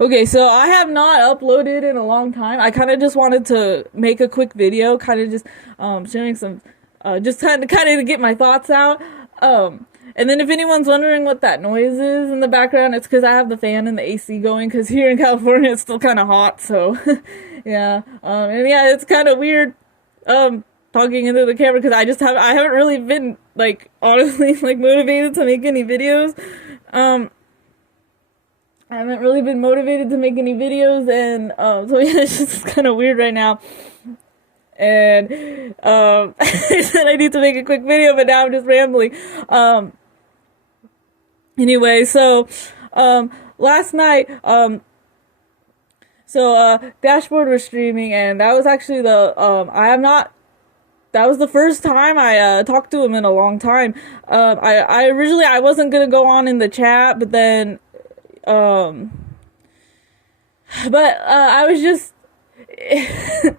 Okay, so I have not uploaded in a long time. I kind of just wanted to make a quick video, kind of just sharing some, just kind of to get my thoughts out. And then if anyone's wondering what that noise is in the background, it's because I have the fan and the AC going. Because here in California, it's still kind of hot. So, yeah, and yeah, it's kind of weird talking into the camera because I haven't really been like honestly like motivated to make any videos. Um, I haven't really been motivated to make any videos, and so yeah, it's just kind of weird right now. And I said I need to make a quick video, but now I'm just rambling. Um, anyway, so last night, Dashboard was streaming, and that was actually the I have not. That was the first time I talked to him in a long time. I originally I wasn't gonna go on in the chat, but then um, I was just, and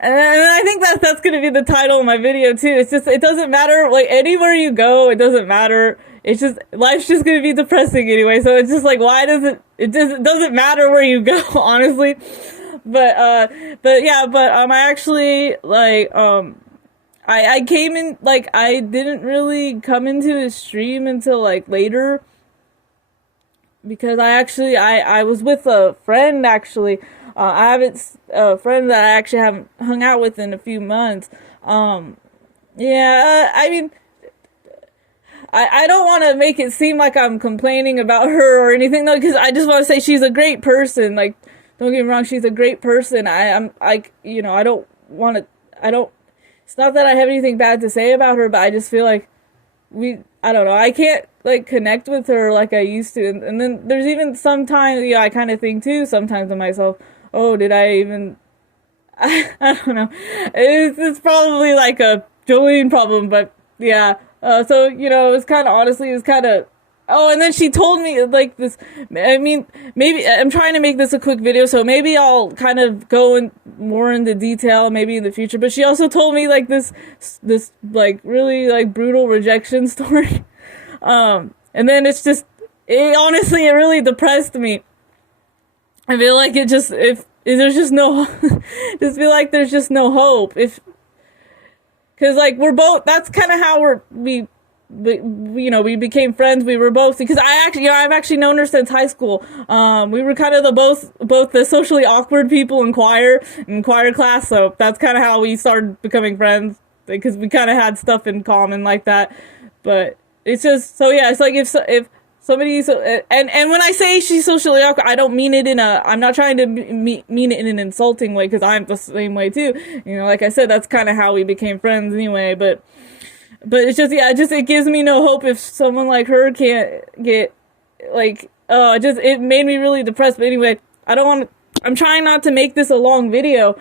I think that's gonna be the title of my video too. It's just it doesn't matter like anywhere you go, it doesn't matter. It's just life's just gonna be depressing anyway. So it's just like why does it doesn't matter where you go honestly. But yeah, I actually like I came in like I didn't really come into his stream until like later because I was with a friend actually. I haven't a friend that I actually haven't hung out with in a few months. Yeah, I mean, I don't want to make it seem like I'm complaining about her or anything though, because I just want to say she's a great person. Like, don't get me wrong, she's a great person. I don't want to. I don't. It's not that I have anything bad to say about her, but I just feel like I don't know, I can't like connect with her like I used to. And then there's even sometimes, yeah, I kind of think too sometimes to myself, oh, did I even, I don't know. It's probably like a Jolene problem, but yeah. So, it was kind of, honestly, it was kind of, oh, and then she told me like this. I mean, maybe I'm trying to make this a quick video, so maybe I'll kind of go in more into detail maybe in the future. But she also told me like this like really like brutal rejection story. And then it honestly it really depressed me. I feel like if there's just no, just feel like there's just no hope because like we're both. That's kind of how we became friends. We were both because I've actually known her since high school. We were kind of both the socially awkward people in choir class. So that's kind of how we started becoming friends because we kind of had stuff in common like that. But it's just so yeah. It's like if somebody and when I say she's socially awkward, I don't mean it I'm not trying to mean it in an insulting way because I'm the same way too. Like I said, that's kind of how we became friends anyway. But it's just yeah, it gives me no hope if someone like her can't get like it made me really depressed. But anyway, I don't want I'm trying not to make this a long video.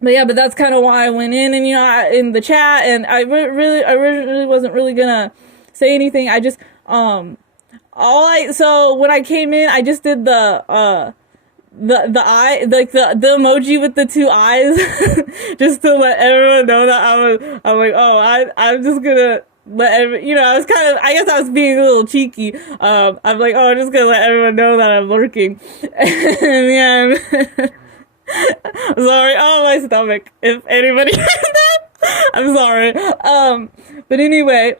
But yeah, but that's kind of why I went in and in the chat and I really wasn't really gonna say anything. I just so when I came in, I just did the eye, like the emoji with the two eyes, just to let everyone know that I'm like, oh, I'm just gonna let I was I guess I was being a little cheeky. I'm like, oh, I'm just gonna let everyone know that I'm lurking. And yeah, I'm sorry. Oh, my stomach. If anybody heard that, I'm sorry. But anyway,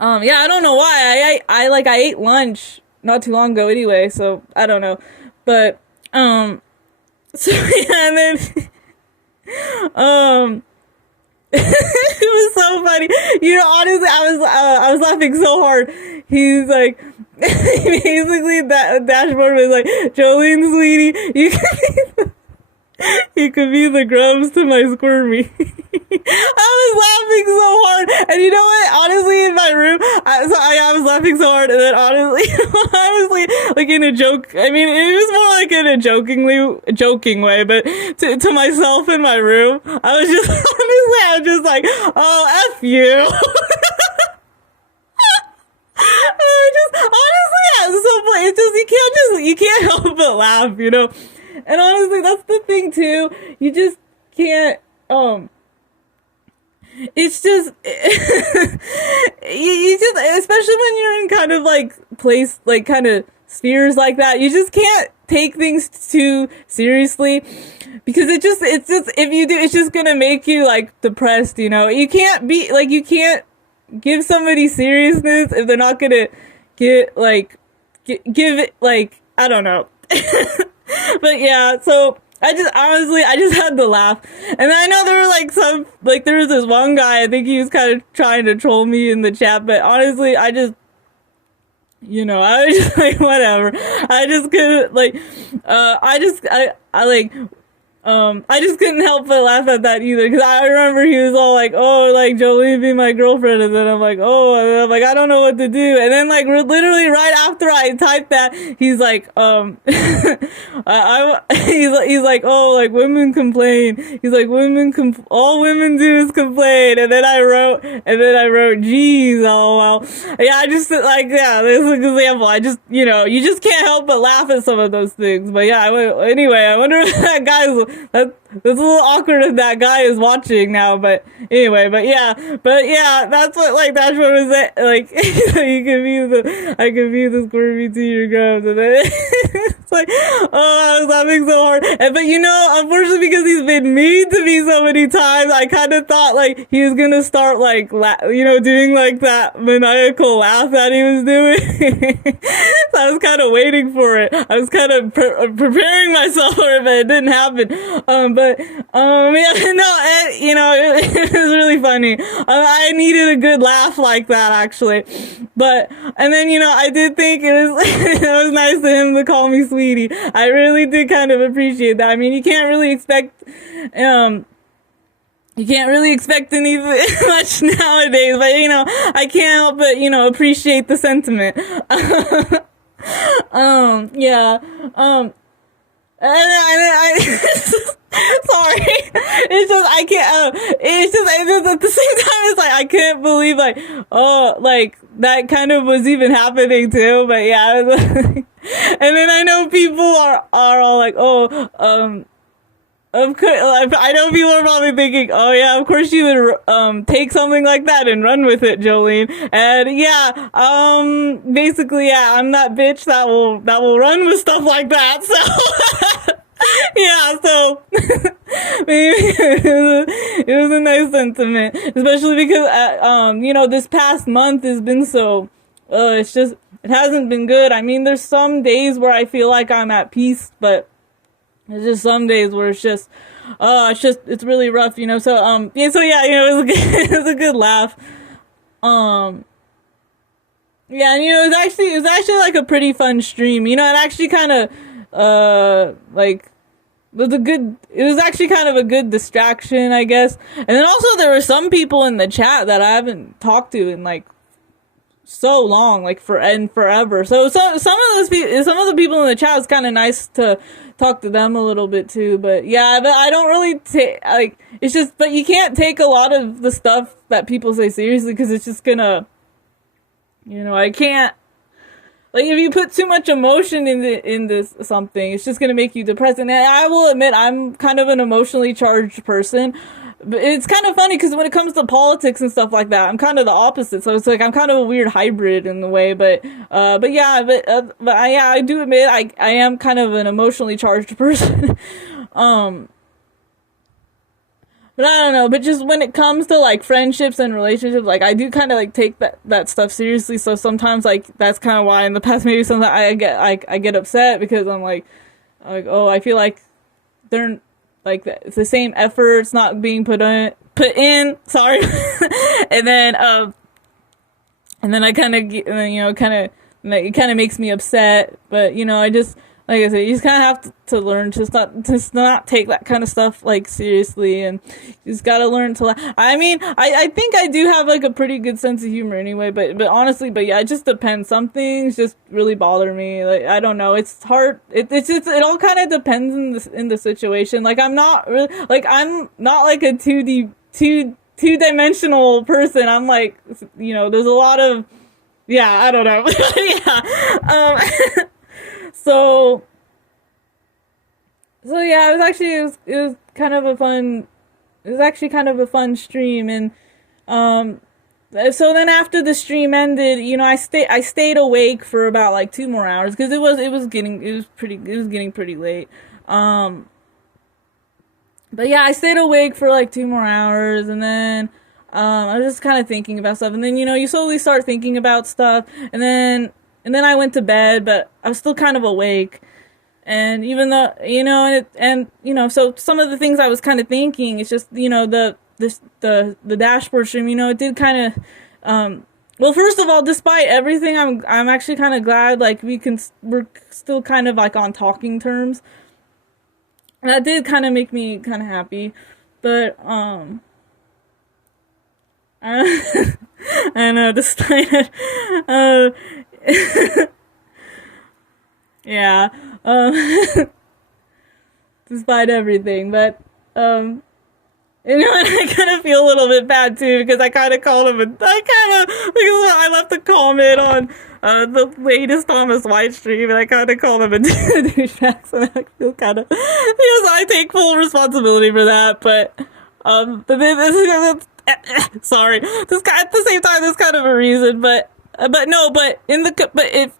yeah, I don't know why I ate lunch not too long ago anyway, so I don't know. But so yeah, and then it was so funny. Honestly, I was laughing so hard. He's like, basically that Dashboard was like, Jolene, sweetie, you could be the grubs to my squirmy. I was laughing so hard, and you know what? Honestly, in my room, I was laughing so hard, and then honestly, like in a joke. I mean, it was more like in a joking way, but to myself in my room, I was just honestly, I was just like, oh, f you. I just honestly, yeah, it's so funny. It's just you can't help but laugh. And honestly, that's the thing too. You just can't. It's just you just, especially when you're in kind of like place, like kind of spheres like that, you just can't take things too seriously, because it's just, if you do, it's just gonna make you like depressed, you know? You can't be like, you can't give somebody seriousness if they're not gonna get like, give it, like, I don't know. But yeah, so I just, honestly, I just had to laugh. And then I know there were like some, like there was this one guy, I think he was kind of trying to troll me in the chat, but honestly, I just, I was just like, whatever. I just couldn't, like, I like, I just couldn't help but laugh at that either, because I remember he was all like, "Oh, like Jolene be my girlfriend," and then I'm like, "Oh," and I'm like, I don't know what to do, and then like literally right after I typed that, he's like, he's like, "Oh, like women complain." He's like, all women do is complain," and then I wrote, "Geez, oh well." Yeah, I just like, yeah, this is an example. I just, you just can't help but laugh at some of those things. But yeah, anyway, I wonder if that guy's. That's a little awkward if that guy is watching now, but anyway, but yeah, that's what was it, like, I can be the squirmy to your grubs, and then it's like, oh, I was laughing so hard, but unfortunately, because he's been mean to me so many times, I kind of thought like he was gonna start like, doing like that maniacal laugh that he was doing. So I was kind of waiting for it. I was kind of preparing myself for it, but it didn't happen. Yeah, no, it was really funny. I needed a good laugh like that, actually. But, and then, I did think it was, it was nice of him to call me sweetie. I really did kind of appreciate that. I mean, you can't really expect anything much nowadays, but, I can't help but, appreciate the sentiment. Yeah, and I sorry. It's just, I can't, it's just, at the same time, it's like, I can't believe, like, oh, like, that kind of was even happening too, but yeah, it was like, and then I know people are all like, oh, of course, I know people are probably thinking, oh yeah, of course you would, take something like that and run with it, Jolene. And yeah, basically, yeah, I'm that bitch that will run with stuff like that, so. Yeah, so maybe it was a nice sentiment, especially because this past month has been so. It hasn't been good. I mean, there's some days where I feel like I'm at peace, but there's just some days where it's really rough, So yeah, so yeah, it was a good, it was a good laugh. Yeah, and it was actually like a pretty fun stream. It actually kind of like it was actually kind of a good distraction, I guess. And then also there were some people in the chat that I haven't talked to in like so long, like forever. So some of the people in the chat, was kind of nice to talk to them a little bit too. But yeah, but I don't really take, like, it's just, but you can't take a lot of the stuff that people say seriously, because it's just gonna, I can't. Like, if you put too much emotion in this something, it's just gonna make you depressed. And I will admit, I'm kind of an emotionally charged person. But it's kind of funny, because when it comes to politics and stuff like that, I'm kind of the opposite. So it's like I'm kind of a weird hybrid in the way. But I do admit I am kind of an emotionally charged person. But I don't know, but just when it comes to like friendships and relationships, like I do kind of like take that stuff seriously. So sometimes like that's kind of why in the past maybe sometimes I get upset, because I'm like, oh, I feel like they're like it's the same effort's not being put in. Sorry, and then I kind of it kind of makes me upset. But I just. Like I said, you just kind of have to learn to not take that kind of stuff like seriously, and you just gotta learn to laugh. I mean, I think I do have like a pretty good sense of humor anyway, but honestly, but yeah, it just depends. Some things just really bother me. Like, I don't know, it's hard. It's just, it all kind of depends in the situation. Like, I'm not like a two-dimensional person. I'm like, there's a lot of, yeah, I don't know. Yeah. So yeah, it was actually kind of a fun stream, and so then after the stream ended, I stayed awake for about like 2 more hours because it was getting pretty late. Um, but yeah, I stayed awake for like 2 more hours, and then I was just kind of thinking about stuff, and then you slowly start thinking about stuff, and then I went to bed, but I was still kind of awake. And even though, so some of the things I was kind of thinking, it's just, the dashboard stream, it did kind of, well, first of all, despite everything, I'm actually kind of glad, like, we're still kind of, like, on talking terms. That did kind of make me kind of happy. But, I, I know, despite it, yeah, despite everything, but, and I kind of feel a little bit bad too because I kind of called him. I left a comment on the latest Thomas White stream, and I kind of called him a douchebag. So I feel kind of, I take full responsibility for that. But then sorry, this guy at the same time, there's kind of a reason, but no, but if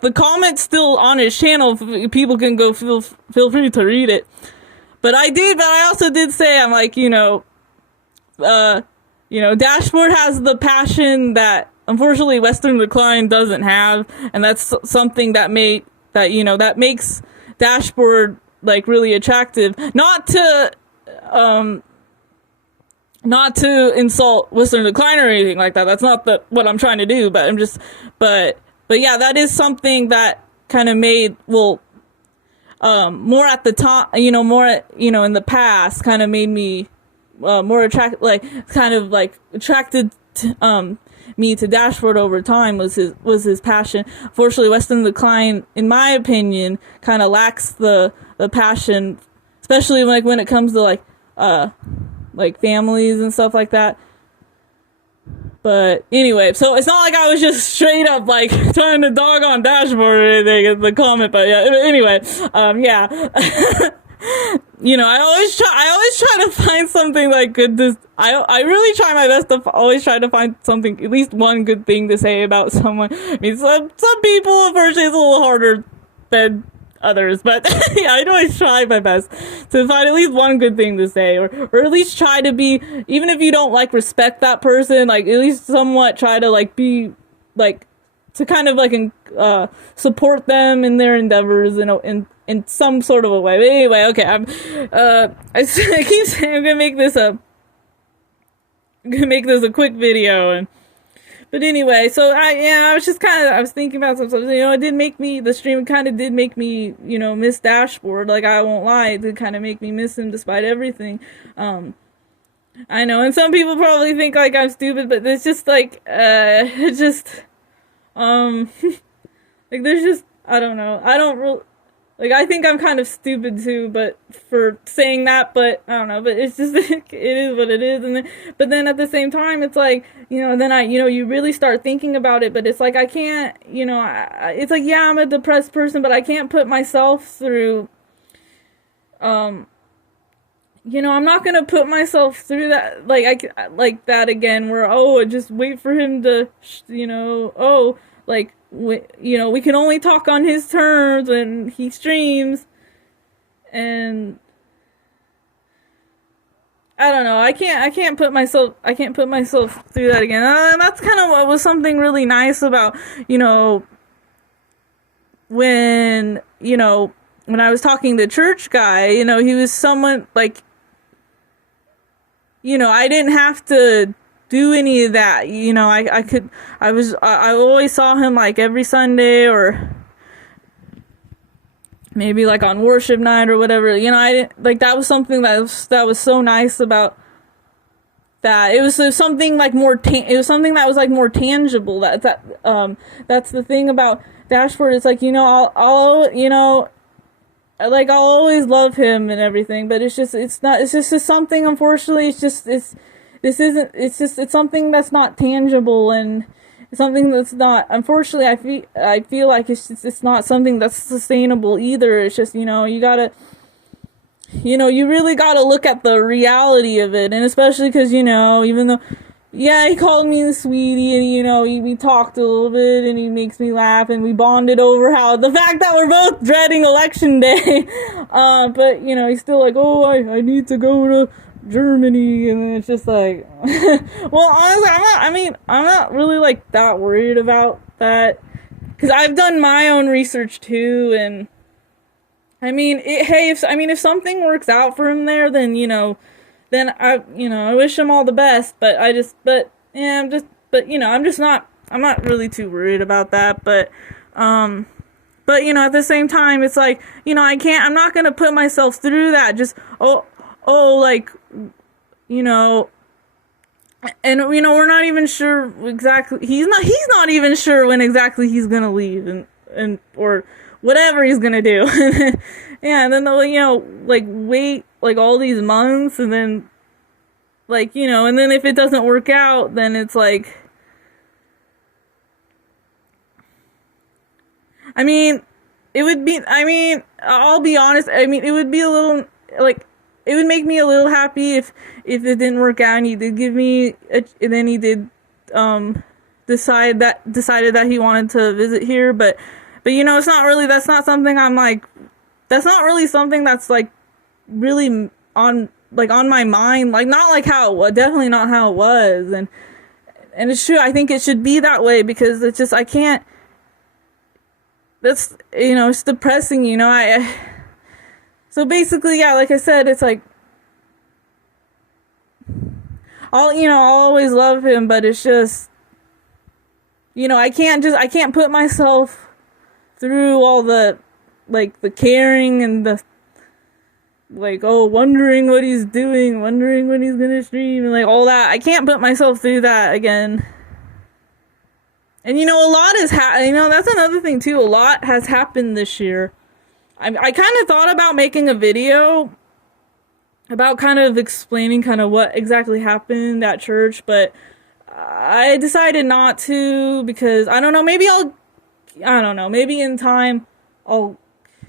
the comment's still on his channel, people can go feel free to read it. But I also did say, I'm like, Dashboard has the passion that unfortunately Western Decline doesn't have, and that's something that makes Dashboard like really attractive. Not to insult Western Decline or anything like that. That's not what I'm trying to do, but but yeah, that is something that kind of made, more at the top, more, in the past, kind of made me, more attracted to, me to Dashboard over time was his passion. Unfortunately, Western Decline, in my opinion, kind of lacks the passion, especially when it comes to families and stuff like that. But anyway, so it's not like I was just straight up trying to dog on Dashboard or anything in the comment, but yeah. Anyway, yeah. I always try to find something good. I really try my best to always try to find something, at least one good thing to say about someone. I mean, some people, unfortunately, it's a little harder than others, but yeah, I always try my best to find at least one good thing to say, or at least try to be, even if you don't respect that person, at least somewhat try to be to kind of support them in their endeavors, in some sort of a way. But anyway, okay, I keep saying I'm gonna make this a quick video. But anyway, so I was thinking about some stuff. The stream kind of did make me, miss Dashboard. I won't lie, it did kind of make me miss him despite everything. I know, and some people probably think I'm stupid, but it's just there's just, I don't know. I don't really, I think I'm kind of stupid too, but for saying that, but I don't know, but it's just, it is what it is. But then at the same time, it's then you really start thinking about it, but it's I can't, it's yeah, I'm a depressed person, but I can't put myself through, I'm not gonna put myself through that, that again, where, just wait for him to, we can only talk on his terms and he streams, and I don't know, I can't put myself through that again. That's kind of what was something really nice about, when I was talking to Church Guy, he was someone I didn't have to do any of that, I always saw him every Sunday, or maybe on worship night or whatever, I didn't, that was something that was so nice about that. It was something it was something that was more tangible, that's the thing about Dashboard. It's I'll always love him and everything, but it's just something, unfortunately, it's something that's not tangible, and something that's not, unfortunately, I feel like it's not something that's sustainable either. It's just, you gotta, you really gotta look at the reality of it, and especially because, even though, yeah, he called me sweetie, and we talked a little bit, and he makes me laugh, and we bonded over how the fact that we're both dreading election day. But he's still like, oh, I need to go to Germany, and it's just like, well, honestly, I'm not really like that worried about that, because I've done my own research too, and if something works out for him there, then I wish him all the best, I'm not really too worried about that, but at the same time, it's like, I'm not gonna put myself through that, just, like, you know, and, we're not even sure exactly, he's not even sure when exactly he's gonna leave, or whatever he's gonna do. Yeah, and then they'll, like, wait, like, all these months, and then, like, and then if it doesn't work out, then it's like, I'll be honest, it would be a little, like, it would make me a little happy if it didn't work out and he did give me, and then he did, decided that he wanted to visit here, but it's not really, that's not something I'm like, that's not really something that's like really on my mind, like, not like how it was, definitely not how it was, and it's true, I think it should be that way, because it's just, I can't, that's, it's depressing, so basically, yeah, like I said, it's like, I'll always love him, but it's just, I can't put myself through all the, like, the caring and the, like, wondering what he's doing, wondering when he's gonna stream, and, like, all that. I can't put myself through that again. And, a lot is that's another thing, too. A lot has happened this year. I kind of thought about making a video about kind of explaining kind of what exactly happened at church, but I decided not to, because I don't know, maybe in time I'll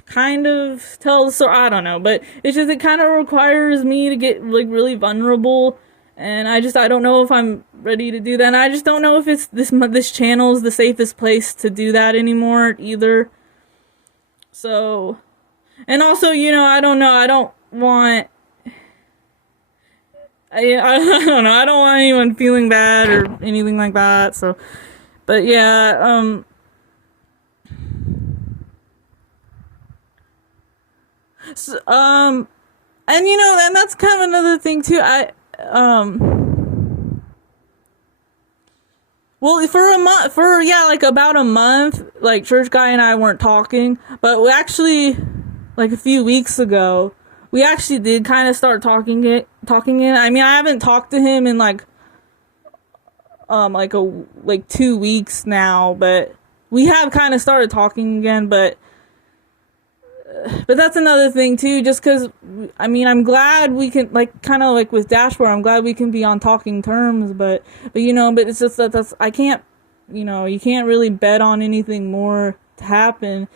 kind of tell the story, I don't know, but it's just, it kind of requires me to get, like, really vulnerable, and I don't know if I'm ready to do that, and I just don't know if it's this channel is the safest place to do that anymore either. So, and also, I don't know, I don't want, I don't know, I don't want anyone feeling bad or anything like that, so, but yeah, so, and that's kind of another thing too, well, like, about a month, like, church guy and I weren't talking, but we actually, like, a few weeks ago, we actually did kind of start talking again. I haven't talked to him in, like 2 weeks now, but we have kind of started talking again, but that's another thing too, just because, I'm glad we can, like, kind of like with Dashboard, I'm glad we can be on talking terms, but it's just that's, I can't, you can't really bet on anything more to happen.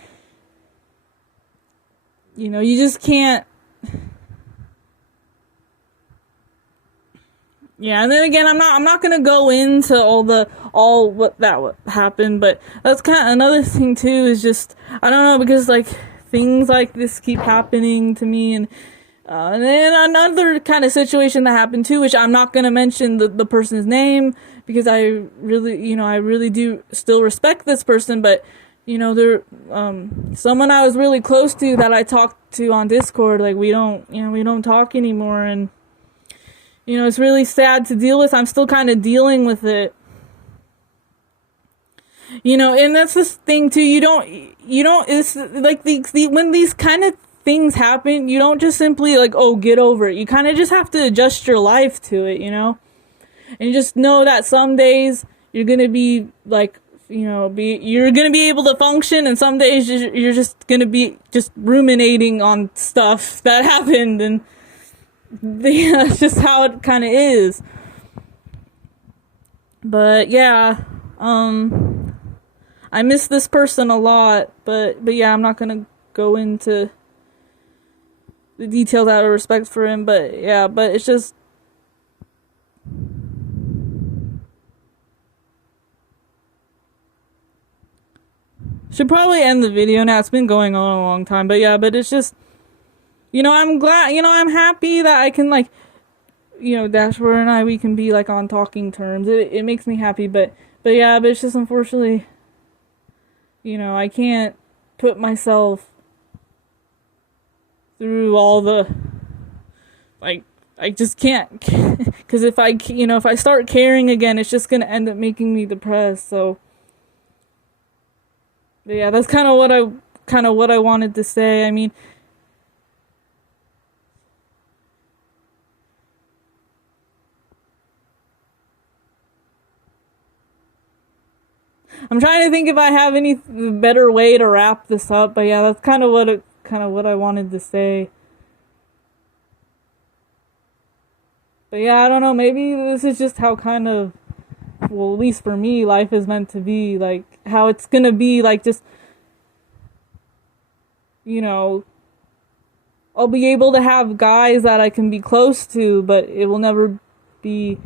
You just can't. Yeah, and then again, I'm not gonna go into what happened, but that's kind of another thing too, is just, I don't know, because, like, things like this keep happening to me, and then another kind of situation that happened too, which I'm not gonna mention the person's name, because I really do still respect this person, but they're someone I was really close to that I talked to on Discord, like, we don't talk anymore, and it's really sad to deal with. I'm still kind of dealing with it. And that's this thing too, it's like when these kind of things happen, you don't just simply, like, get over it. You kind of just have to adjust your life to it, and you just know that some days you're gonna be, like, you're gonna be able to function, and some days you're just gonna be just ruminating on stuff that happened, and that's just how it kind of is. But yeah, I miss this person a lot, but yeah, I'm not gonna go into the details out of respect for him, but yeah, but it's just, Should probably end the video now. It's been going on a long time. But yeah, but it's just, I'm glad, I'm happy that I can, like, Dashboard and I, we can be, like, on talking terms. It makes me happy. But yeah, but it's just unfortunately, I can't put myself through all the, like, I just can't, because if I start caring again, it's just gonna end up making me depressed. So, but yeah, that's kind of what I wanted to say. I mean, I'm trying to think if I have any better way to wrap this up. But yeah, that's kind of what I wanted to say. But yeah, I don't know. Maybe this is just how kind of, well, at least for me, life is meant to be. Like how it's gonna be. Like just, you know, I'll be able to have guys that I can be close to, but it will never be